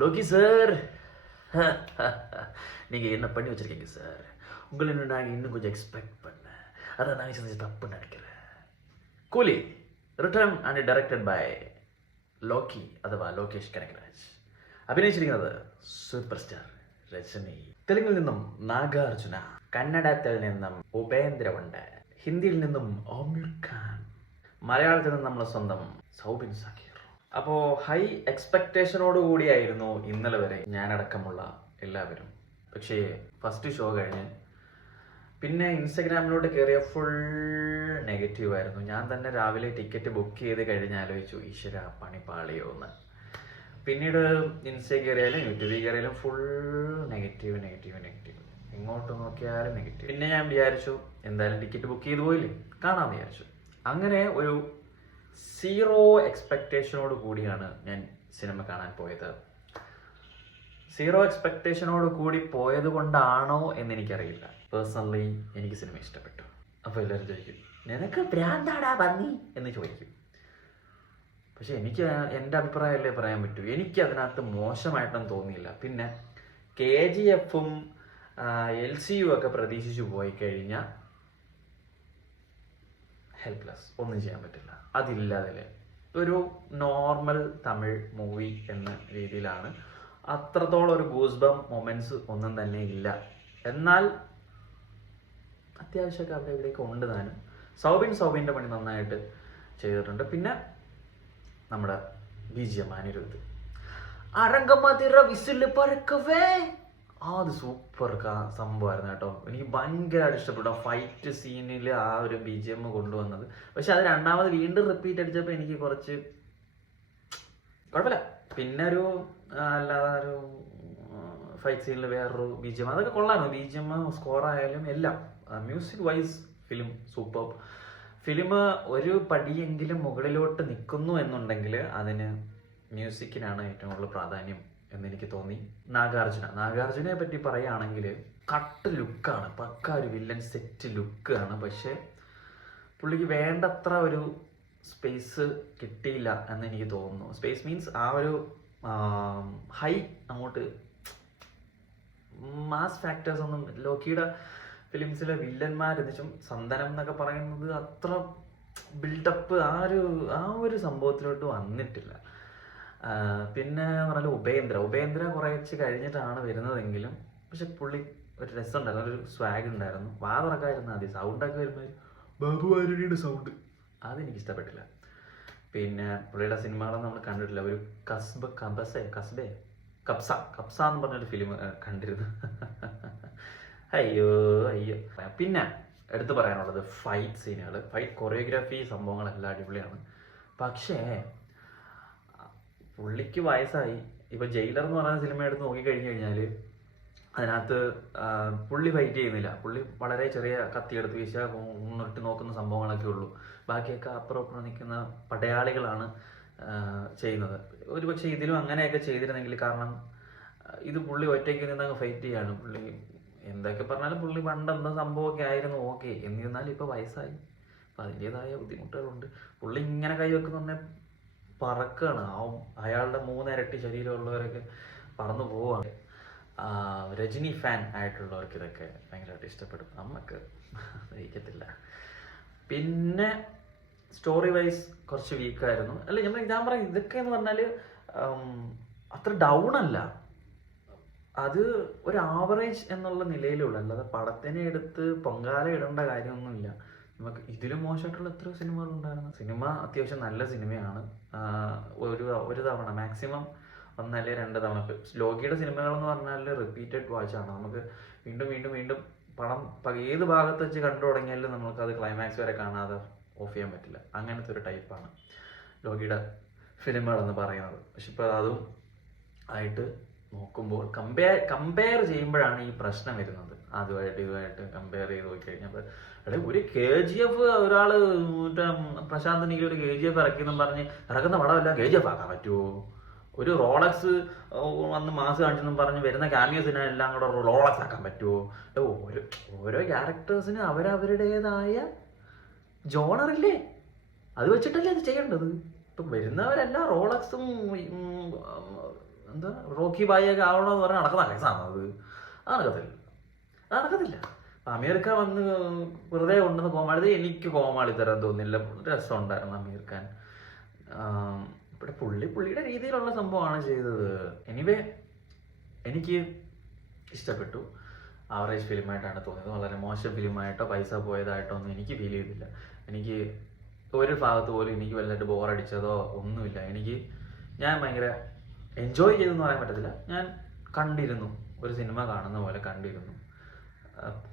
Loki sir, நீங்கள் என்ன பண்ணி வச்சுருக்கீங்க சார்? உங்களை நான் இன்னும் கொஞ்சம் எக்ஸ்பெக்ட் பண்ணேன். அதான் நான் செஞ்ச தப்பு நினைக்கிறேன். Coolie return and directed by Loki അഥവാ ലോകേഷ് കനകരാജ്. അഭിനയിച്ചിരിക്കുന്നത് സൂപ്പർ സ്റ്റാർ രജനി. തെലുങ്കിൽ നിന്നും നാഗാർജുന, കന്നഡത്തിൽ നിന്നും ഉപേന്ദ്രവുണ്ട്, ഹിന്ദിയിൽ നിന്നും ആമിർ ഖാൻ, മലയാളത്തിൽ നിന്ന് നമ്മളെ സ്വന്തം സൗബിൻ സക്കീർ. അപ്പോൾ ഹൈ എക്സ്പെക്ടേഷനോട് കൂടിയായിരുന്നു ഇന്നലെ വരെ ഞാനടക്കമുള്ള എല്ലാവരും. പക്ഷേ ഫസ്റ്റ് ഷോ കഴിഞ്ഞ് പിന്നെ ഇൻസ്റ്റഗ്രാമിലോട്ട് കയറിയ ഫുൾ നെഗറ്റീവ് ആയിരുന്നു. ഞാൻ തന്നെ രാവിലെ ടിക്കറ്റ് ബുക്ക് ചെയ്ത് കഴിഞ്ഞാലോചിച്ചു, ഈശ്വര പണിപ്പാളിയോ എന്ന്. പിന്നീട് ഇൻസ്റ്റ കയറിയാലും യൂട്യൂബിൽ കയറിയാലും ഫുൾ നെഗറ്റീവ് നെഗറ്റീവ് നെഗറ്റീവ്, എങ്ങോട്ട് നോക്കിയാലും നെഗറ്റീവ്. പിന്നെ ഞാൻ വിചാരിച്ചു എന്തായാലും ടിക്കറ്റ് ബുക്ക് ചെയ്ത് പോയില്ലേ, കാണാമെന്ന് വിചാരിച്ചു. അങ്ങനെ ഒരു 0 എക്സ്പെക്ടേഷനോട് കൂടിയാണ് ഞാൻ സിനിമ കാണാൻ പോയത്. 0 എക്സ്പെക്ടേഷനോട് കൂടി പോയത് കൊണ്ടാണോ എന്നെനിക്കറിയില്ല. പേഴ്സണലി എനിക്ക് സിനിമ ഇഷ്ടപ്പെട്ടു. അപ്പോൾ എല്ലാവരും ചോദിക്കും, നിനക്ക് ഭ്രാന്താടാ പന്നി എന്ന് ചോദിക്കും. പക്ഷെ എനിക്ക് എൻ്റെ അഭിപ്രായമല്ലേ പറയാൻ പറ്റൂ. എനിക്ക് അതിനകത്ത് മോശമായിട്ടൊന്നും തോന്നിയില്ല. പിന്നെ KGF-ഉം LCU ഒക്കെ പ്രതീക്ഷിച്ചു പോയി കഴിഞ്ഞാൽ ഹെൽപ്ലെസ്, ഒന്നും ചെയ്യാൻ പറ്റില്ല. അതില്ലാതെ ഒരു നോർമൽ തമിഴ് മൂവി എന്ന രീതിയിലാണ്. അത്രത്തോളം ഒരു ഗൂസ്ബം മൊമെന്റ്സ് ഒന്നും തന്നെ ഇല്ല. എന്നാൽ അത്യാവശ്യമൊക്കെ അവിടെ ഇവിടെയൊക്കെ ഉണ്ട്. താനും സൗബിൻ്റെ പണി നന്നായിട്ട് ചെയ്തിട്ടുണ്ട്. പിന്നെ നമ്മുടെ BGM അനിരുദ്ധ്, അരങ്കമതിര വിസില് പറക്കവേ, അത് സൂപ്പർ സംഭവമായിരുന്നു കേട്ടോ. എനിക്ക് ഭയങ്കരമായിട്ട് ഇഷ്ടപ്പെട്ടു ആ ഫൈറ്റ് സീനിൽ ആ ഒരു BGM കൊണ്ടുവന്നത്. പക്ഷെ അത് രണ്ടാമത് വീണ്ടും റിപ്പീറ്റ് അടിച്ചപ്പോൾ എനിക്ക് കുറച്ച് കുഴപ്പമില്ല. പിന്നെ ഒരു അല്ലാതെ ഒരു ഫൈറ്റ് സീനിൽ വേറൊരു BGM, അതൊക്കെ കൊള്ളായിരുന്നു. BGM സ്കോർ ആയാലും എല്ലാം music vice film super. Film ഒരു പടിയെങ്കിലും മുകളിലോട്ട് നിൽക്കുന്നു എന്നുണ്ടെങ്കിൽ അതിന് മ്യൂസിക്കിനാണ് ഏറ്റവും കൂടുതൽ പ്രാധാന്യം എന്നെനിക്ക് തോന്നി. നാഗാർജുനയെ പറ്റി പറയുകയാണെങ്കിൽ കട്ട് ലുക്കാണ്, പക്ക ഒരു വില്ലൻ സെറ്റ് ലുക്കാണ്. പക്ഷെ പുള്ളിക്ക് വേണ്ടത്ര ഒരു സ്പേസ് കിട്ടിയില്ല എന്ന് എനിക്ക് തോന്നുന്നു. സ്പേസ് മീൻസ് ആ ഒരു ഹൈ അങ്ങോട്ട് മാസ് ഫാക്ടേഴ്സ് ഒന്നും ലോക്കിയുടെ ഫിലിംസിലെ വില്ലന്മാരെന്നുവെച്ചും സന്ദനം എന്നൊക്കെ പറയുന്നത് അത്ര ബിൽഡപ്പ് ആ ഒരു സംഭവത്തിലോട്ട് വന്നിട്ടില്ല. പിന്നെ പറഞ്ഞാൽ ഉപേന്ദ്ര കുറച്ച് കഴിഞ്ഞിട്ടാണ് വരുന്നതെങ്കിലും പക്ഷെ പുള്ളി ഒരു രസമുണ്ടായിരുന്നു, ഒരു സ്വാഗ് ഉണ്ടായിരുന്നു. തുറക്കായിരുന്നു ആദ്യം, സൗണ്ടൊക്കെ വരുമ്പോൾ ബാബു ആരുണിയുടെ സൗണ്ട്, അതെനിക്ക് ഇഷ്ടപ്പെട്ടില്ല. പിന്നെ പുള്ളിയുടെ സിനിമകളൊന്നും നമ്മൾ കണ്ടിട്ടില്ല. ഒരു കബ്സ എന്ന് പറഞ്ഞൊരു ഫിലിം കണ്ടിരുന്നു. അയ്യോ. പിന്നെ എടുത്തു പറയാനുള്ളത് ഫൈറ്റ് സീനുകൾ, ഫൈറ്റ് കൊറിയോഗ്രാഫി സംഭവങ്ങളെല്ലാം അടിപൊളിയാണ്. പക്ഷേ പുള്ളിക്ക് വയസ്സായി. ഇപ്പൊ ജയിലർ എന്ന് പറയുന്ന സിനിമ എടുത്ത് നോക്കിക്കഴിഞ്ഞു കഴിഞ്ഞാൽ അതിനകത്ത് പുള്ളി ഫൈറ്റ് ചെയ്യുന്നില്ല. പുള്ളി വളരെ ചെറിയ കത്തിയെടുത്ത് വീശ മുന്നിട്ട് നോക്കുന്ന സംഭവങ്ങളൊക്കെ ഉള്ളൂ. ബാക്കിയൊക്കെ അപ്പുറം നിൽക്കുന്ന പടയാളികളാണ് ചെയ്യുന്നത്. ഒരുപക്ഷെ ഇതിലും അങ്ങനെയൊക്കെ ചെയ്തിരുന്നെങ്കിൽ, കാരണം ഇത് പുള്ളി ഒറ്റയ്ക്ക് നിന്നങ്ങ് ഫൈറ്റ് ചെയ്യാണ്. പുള്ളി എന്തൊക്കെ പറഞ്ഞാലും പുള്ളി പണ്ടെന്താ സംഭവമൊക്കെ ആയിരുന്നു, ഓക്കെ. എന്നിരുന്നാലും ഇപ്പോൾ വയസ്സായി, അപ്പം അതിൻ്റെതായ ബുദ്ധിമുട്ടുകളുണ്ട്. പുള്ളി ഇങ്ങനെ കൈവെക്കുന്ന പറക്കാണ്. അയാളുടെ 3 ഇരട്ടി ശരീരമുള്ളവരൊക്കെ പറന്നു പോവാണ്. രജനി ഫാൻ ആയിട്ടുള്ളവർക്ക് ഇതൊക്കെ ഭയങ്കരമായിട്ട് ഇഷ്ടപ്പെടും. നമുക്ക് ഇരിക്കത്തില്ല. പിന്നെ സ്റ്റോറി വൈസ് കുറച്ച് വീക്കായിരുന്നു. അല്ല ഞാൻ പറയാം, ഇതൊക്കെ എന്ന് പറഞ്ഞാൽ അത്ര ഡൗൺ അല്ല, അത് ഒരു ആവറേജ് എന്നുള്ള നിലയിലുള്ള, അല്ലാതെ പടത്തിനെ എടുത്ത് പൊങ്കാല ഇടേണ്ട കാര്യമൊന്നുമില്ല. നമുക്ക് ഇതിലും മോശമായിട്ടുള്ള എത്രയോ സിനിമകളുണ്ടായിരുന്നു. സിനിമ അത്യാവശ്യം നല്ല സിനിമയാണ്. ഒരു തവണ മാക്സിമം 1 അല്ലെങ്കിൽ 2 തവണ. ലോകിയുടെ സിനിമകളെന്ന് പറഞ്ഞാൽ റിപ്പീറ്റഡ് വാച്ചാണ്. നമുക്ക് വീണ്ടും പടം ഏത് ഭാഗത്ത് വെച്ച് കണ്ടു തുടങ്ങിയാലും നമുക്കത് ക്ലൈമാക്സ് വരെ കാണാതെ ഓഫ് ചെയ്യാൻ പറ്റില്ല. അങ്ങനത്തെ ഒരു ടൈപ്പാണ് ലോകിയുടെ ഫിലിമുകളെന്ന് പറയുന്നത്. പക്ഷെ ഇപ്പോൾ അതും ആയിട്ട് നോക്കുമ്പോൾ കമ്പയർ ചെയ്യുമ്പോഴാണ് ഈ പ്രശ്നം വരുന്നത്. ഇതുമായിട്ട് കമ്പയർ ചെയ്ത് നോക്കിക്കഴിഞ്ഞപ്പോൾ ഒരു KGF ഒരാൾ പ്രശാന്ത് നീല ഒരു KGF ഇറക്കിയെന്നും പറഞ്ഞ് ഇറക്കുന്ന പടമല്ല KGF ആക്കാൻ പറ്റുമോ? ഒരു റോളക്സ് വന്ന് മാസ് കാണിച്ചെന്നും പറഞ്ഞ് വരുന്ന ക്യാമിയോസിനെ എല്ലാം കൂടെ റോളക്സ് ആക്കാൻ പറ്റുമോ? ഓരോ ക്യാരക്ടേഴ്സിന് അവരവരുടേതായ ജോണറില്ലേ, അത് വെച്ചിട്ടല്ലേ അത് ചെയ്യേണ്ടത്. ഇപ്പം വരുന്നവരെല്ലാം റോളക്സും എന്താ റോക്കി ബായിയൊക്കെ ആവണമെന്ന് പറഞ്ഞാൽ നടക്കുന്ന കേസാണ് അത്. നടക്കത്തില്ല, നടക്കത്തില്ല. അപ്പം അമീർ ഖാൻ വന്ന് വെറുതെ കൊണ്ടുവന്ന് കോമാളി, എനിക്ക് കോമാളി തരാൻ തോന്നില്ല, രസം ഉണ്ടായിരുന്നു അമീർ ഖാൻ. ഇവിടെ പുള്ളിയുടെ രീതിയിലുള്ള സംഭവമാണ് ചെയ്തത്. എനിവേ എനിക്ക് ഇഷ്ടപ്പെട്ടു. ആവറേജ് ഫിലിമായിട്ടാണ് തോന്നിയത്. വളരെ മോശം ഫിലിമായിട്ടോ പൈസ പോയതായിട്ടോ ഒന്നും എനിക്ക് ഫീൽ ചെയ്തില്ല. എനിക്ക് ഒരു ഭാഗത്ത് പോലും എനിക്ക് വലുതായിട്ട് ബോറടിച്ചതോ ഒന്നുമില്ല. ഞാൻ ഭയങ്കര എൻജോയ് ചെയ്തെന്ന് പറയാൻ പറ്റത്തില്ല, ഞാൻ കണ്ടിരുന്നു, ഒരു സിനിമ കാണുന്ന പോലെ കണ്ടിരുന്നു.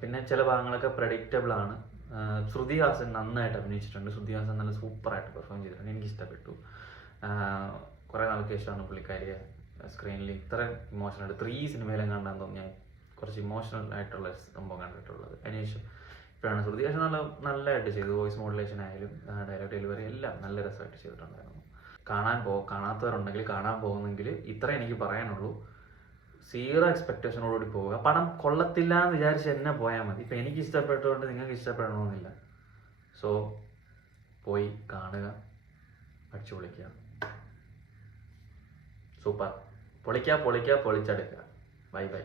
പിന്നെ ചില ഭാഗങ്ങളൊക്കെ പ്രഡിക്റ്റബിൾ ആണ്. ശ്രുതി ഹാസൻ നന്നായിട്ട് അഭിനയിച്ചിട്ടുണ്ട്. ശ്രുതി ഹാസൻ നല്ല സൂപ്പറായിട്ട് പെർഫോം ചെയ്തിട്ടുണ്ട്, എനിക്ക് ഇഷ്ടപ്പെട്ടു. കുറേ നാൾക്ക് ശേഷമാണ് പുള്ളിക്കാരിയെ സ്ക്രീനിൽ ഇത്ര ഇമോഷണൽ 3 സിനിമയിലും കണ്ടാന്ന് തോന്നി ഞാൻ കുറച്ച് ഇമോഷണൽ ആയിട്ടുള്ള സംഭവം കണ്ടിട്ടുള്ളത്. അതിനുശേഷം ഇപ്പോഴാണ് ശ്രുതി ഹാസൻ നല്ലതായിട്ട് ചെയ്തു. വോയിസ് മോഡുലേഷൻ ആയാലും ഡയലോഗ് ഡെലിവറി എല്ലാം നല്ല രസമായിട്ട് ചെയ്തിട്ടുണ്ടായിരുന്നു. കാണാത്തവരുണ്ടെങ്കിൽ കാണാൻ പോകുന്നെങ്കിൽ ഇത്ര എനിക്ക് പറയാനുള്ളൂ. 0 എക്സ്പെക്ടേഷനോടുകൂടി പോവുക. പടം കൊള്ളത്തില്ല എന്ന് വിചാരിച്ച് എന്നെ പോയാൽ മതി. ഇപ്പം എനിക്ക് ഇഷ്ടപ്പെട്ടതുകൊണ്ട് നിങ്ങൾക്ക് ഇഷ്ടപ്പെടണമെന്നില്ല. സോ പോയി കാണുക, അടിച്ചു പൊളിക്കുക. സൂപ്പർ. പൊളിച്ചെടുക്കുക. Bye by.